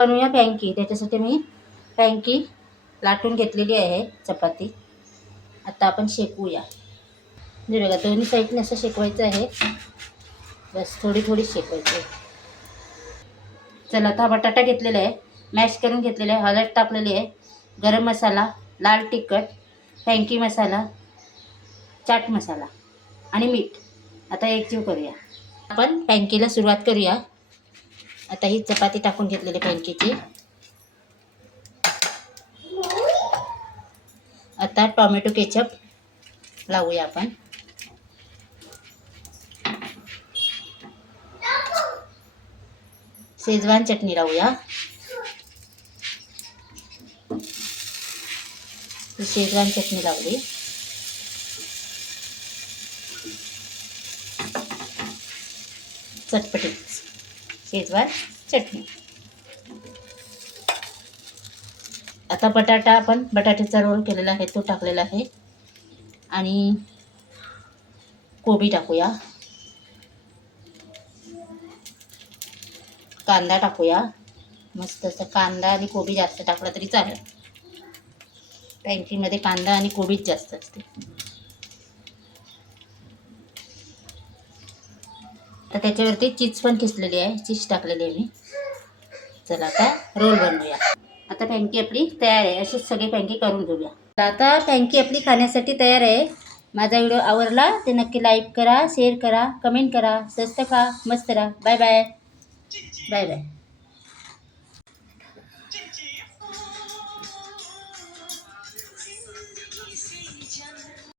बनवूया पॅनकी. त्याच्यासाठी मी पॅनकी लाटून घेतलेली आहे चपाती. आता आपण शेकूया. म्हणजे बघा दोन्ही साईडने असं शेकवायचं आहे. बस थोडी थोडी शेकवायची आहे. चला आता बटाटा घेतलेला आहे, मॅश करून घेतलेला आहे, हळद टाकलेली आहे, गरम मसाला, लाल तिखट, पॅनकी मसाला, चाट मसाला आणि मीठ. आता एकजीव करूया. आपण पॅनकीला सुरुवात करूया. आता ही चपाती टाकून घेतलेली पॅनकीची. आता टोमॅटो केचप लावूया आपण. शेजवान चटणी लावूया. शेजवान चटणी लावली. चटपटी शेजवान चटणी. आता बटाटा आपण बटाट्याचा रोल केलेला आहे तो टाकलेला आहे आणि कोबी टाकूया. कांदा टाकूया. मस्त असं कांदा आणि कोबी जास्त टाकला तरी चालेल. पॅनकीमध्ये कांदा आणि कोबीच जास्त असते. तर त्याच्यावरती चीज पण किसलेली आहे, चीज टाकलेली आहे मी. चला आता रोल बनवूया. आता पॅनकी आपली तयार आहे. अशीच सगळे पॅनकी करून घेऊया. आता पॅनकी आपली खाण्यासाठी तयार आहे. माझा व्हिडिओ आवडला ते नक्की लाईक करा, शेअर करा, कमेंट करा. स्वस्त खा, मस्त राहा. Bye bye. Bye bye.